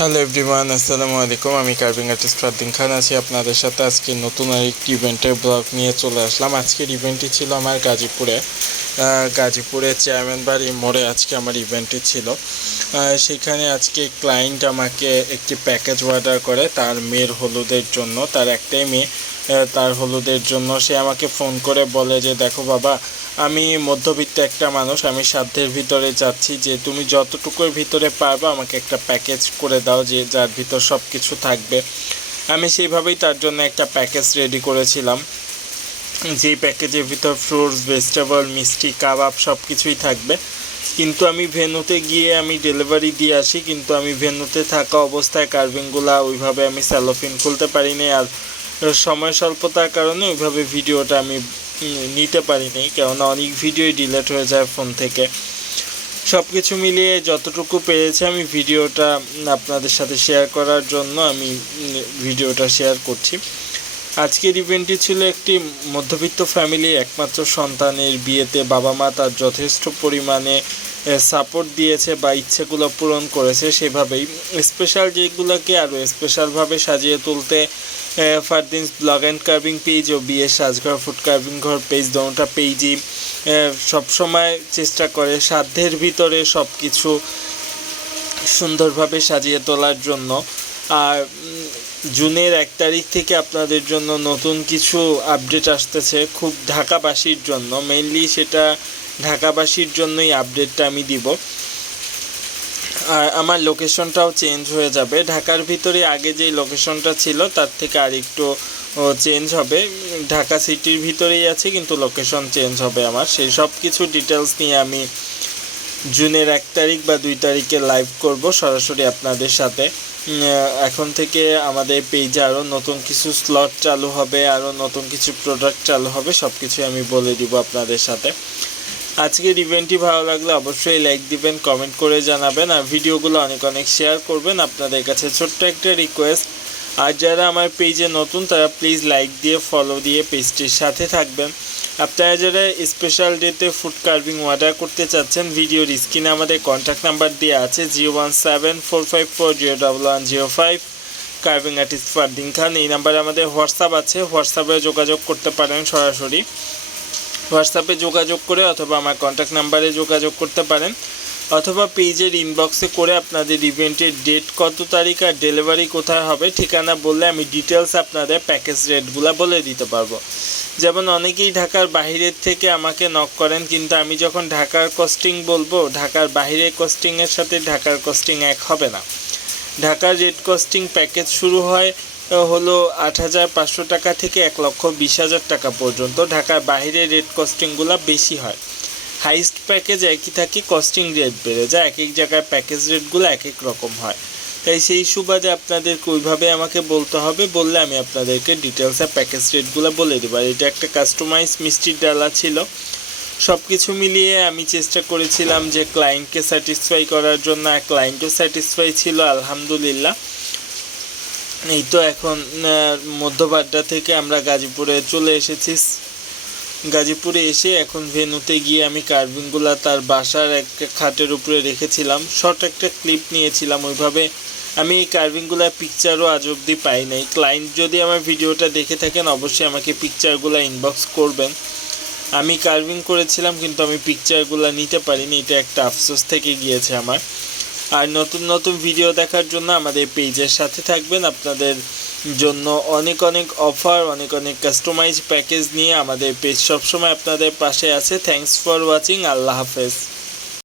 Hello everyone, আসসালামু আলাইকুম। আমি কার্ভিং আর্টিস্ট ফারদিন খান আছি। আপনাদের সাথে আজকে নতুন আরেকটি ইভেন্টের ব্লগ নিয়ে চলে আসলাম। আজকের ইভেন্টটি ছিল আমার গাজীপুরে। গাজীপুরে চেয়ারম্যান বাড়ি মোড়ে আজকে আমার ইভেন্টটি ছিল। সেখানে আজকে ক্লায়েন্ট আমাকে একটি প্যাকেজ অর্ডার করে তার মেয়ের হলুদের জন্য। তার একটাই মেয়ে তার হলুদের জন্য সে আমাকে ফোন করে বলে যে, দেখো বাবা আমি মধ্যবিত্ত একটা মানুষ, আমি সাধ্যের ভিতরে যাচ্ছি যে তুমি যতটুকুর ভিতরে পারবে আমাকে একটা প্যাকেজ করে দাও যে যার ভিতর সব কিছু থাকবে। আমি সেইভাবেই তার জন্য একটা প্যাকেজ রেডি করেছিলাম। যেই প্যাকেজের ভিতর ফ্রুটস ভেজিটেবল মিষ্টি, কাবাব সব কিছুই থাকবে। কিন্তু আমি ভেনুতে গিয়ে আমি ডেলিভারি দিয়ে আসি, কিন্তু আমি ভেনুতে থাকা অবস্থায় কার্ভিংগুলা ওইভাবে আমি স্যালোফিন খুলতে পারিনি আর সময় স্বল্পতার কারণে ওইভাবে ভিডিওটা আমি নিতে পারিনি, কেননা অনেক ভিডিওই ডিলেট হয়ে যায় ফোন থেকে। সব কিছু মিলিয়ে যতটুকু পেরেছি আমি ভিডিওটা আপনাদের সাথে শেয়ার করার জন্য আমি ভিডিওটা শেয়ার করছি। আজকের ইভেন্টটি ছিল একটি মধ্যবিত্ত ফ্যামিলি একমাত্র সন্তানের বিয়েতে বাবা মা তার যথেষ্ট পরিমাণে সাপোর্ট দিয়েছে বা ইচ্ছেগুলো পূরণ করেছে সেভাবেই। স্পেশাল যেগুলোকে আরও স্পেশালভাবে সাজিয়ে তুলতে Fardin's blog and carving page ও বিয়ে সাজঘর ফুড কার্ভিং ঘর পেজ দোনোটা পেজই সবসময় চেষ্টা করে সাধ্যের ভিতরে সব কিছু সুন্দরভাবে সাজিয়ে তোলার জন্য। আর জুনের এক তারিখ থেকে আপনাদের জন্য নতুন কিছু আপডেট আসতেছে খুব ঢাকাবাসীর জন্য। মেইনলি সেটা ঢাকাবাসীর জন্যই আপডেটটা আমি দিব। আমার লোকেশনটাও চেঞ্জ হয়ে যাবে। ঢাকার ভিতরে আগে যেই লোকেশনটা ছিল, তার থেকে আরেকটু চেঞ্জ হবে। ঢাকা সিটির ভিতরেই আছে, কিন্তু লোকেশন চেঞ্জ হবে আমার। সেই সব কিছু ডিটেলস নিয়ে আমি জুনের এক তারিখ বা দুই তারিখে লাইভ করব সরাসরি আপনাদের সাথে। এখন থেকে আমাদের পেজে আরও নতুন কিছু স্লট চালু হবে আরও নতুন কিছু প্রোডাক্ট চালু হবে সব কিছুই আমি বলে দিব আপনাদের সাথে। আজকের ইভেন্টটি ভালো লাগলে অবশ্যই লাইক দিবেন কমেন্ট করে জানাবেন আর ভিডিওগুলো অনেক অনেক শেয়ার করবেন। আপনাদের কাছে ছোট্ট একটা রিকোয়েস্ট আর যারা আমার পেজে নতুন, তারা প্লিজ লাইক দিয়ে ফলো দিয়ে পেজটির সাথে থাকবেন। আপনারা যারা স্পেশাল ডেতে ফুড কার্ভিং অর্ডার করতে চাচ্ছেন, ভিডিওর স্ক্রিনে আমাদের কন্ট্যাক্ট নাম্বার দেওয়া আছে zero one seven four five four zero double one zero five carving artist Fardin Khan, এই নাম্বারে আমাদের হোয়াটসঅ্যাপ আছে। হোয়াটসঅ্যাপে যোগাযোগ করতে পারেন সরাসরি। হোয়াটসঅ্যাপে যোগাযোগ করে অথবা আমার কন্ট্যাক্ট নাম্বারে যোগাযোগ করতে পারেন। অথবা পেজের ইনবক্সে করে আপনাদের ইভেন্টের ডেট কত তারিখ আর ডেলিভারি কোথায় হবে, ঠিকানা বললে আমি ডিটেলস আপনাদের প্যাকেজ রেটগুলো বলে দিতে পারব। যেমন অনেকেই ঢাকার বাইরের থেকে আমাকে নক করেন, কিন্তু আমি যখন ঢাকার কস্টিং বলব, ঢাকার বাইরের কস্টিংয়ের সাথে ঢাকার কস্টিং এক হবে না। ঢাকার রেড কস্টিং প্যাকেজ শুরু হয় হলো আট হাজার পাঁচশো টাকা থেকে এক লক্ষ বিশ হাজার টাকা পর্যন্ত। ঢাকার বাইরে রেট কস্টিংগুলো বেশি হয়। হাইস্ট প্যাকেজ একই থাকে কস্টিং রেট বেড়ে যায়। এক এক জায়গায় প্যাকেজ রেটগুলো এক এক রকম হয়। তাই সেই সুবাদে আপনাদেরকে ওইভাবে আমাকে বলতে হবে, বললে আমি আপনাদেরকে ডিটেলসে প্যাকেজ রেটগুলো বলে দেবো। আর এটা একটা কাস্টমাইজ মিষ্টির ডালা ছিল। সব কিছু মিলিয়ে আমি চেষ্টা করেছিলাম যে ক্লায়েন্টকে স্যাটিসফাই করার জন্য, আর ক্লায়েন্টও স্যাটিসফাই ছিল, আলহামদুলিল্লাহ। এই তো এখন মধ্যবাড্ডা থেকে আমরা গাজীপুরে চলে এসেছি। গাজীপুরে এসে এখন ভেনুতে গিয়ে আমি কার্ভিংগুলা তার বাসার একটা খাটের উপরে রেখেছিলাম। শর্ট একটা ক্লিপ নিয়েছিলাম ওইভাবে। আমি এই কার্ভিংগুলা পিকচারও আজ অবধি পাই নাই। ক্লায়েন্ট যদি আমার ভিডিওটা দেখে থাকেন, অবশ্যই আমাকে পিকচারগুলো ইনবক্স করবেন। আমি কার্ভিং করেছিলাম, কিন্তু আমি পিকচারগুলো নিতে পারিনি, এটা একটা আফসোস থেকে গিয়েছে আমার। আর নতুন নতুন ভিডিও দেখার জন্য আমাদের পেজের সাথে থাকবেন। আপনাদের জন্য অনেক অনেক অফার অনেক অনেক কাস্টমাইজ প্যাকেজ নিয়ে আমাদের পেজ সবসময় আপনাদের পাশে আছে। থ্যাংকস ফর ওয়াচিং আল্লাহ হাফেজ।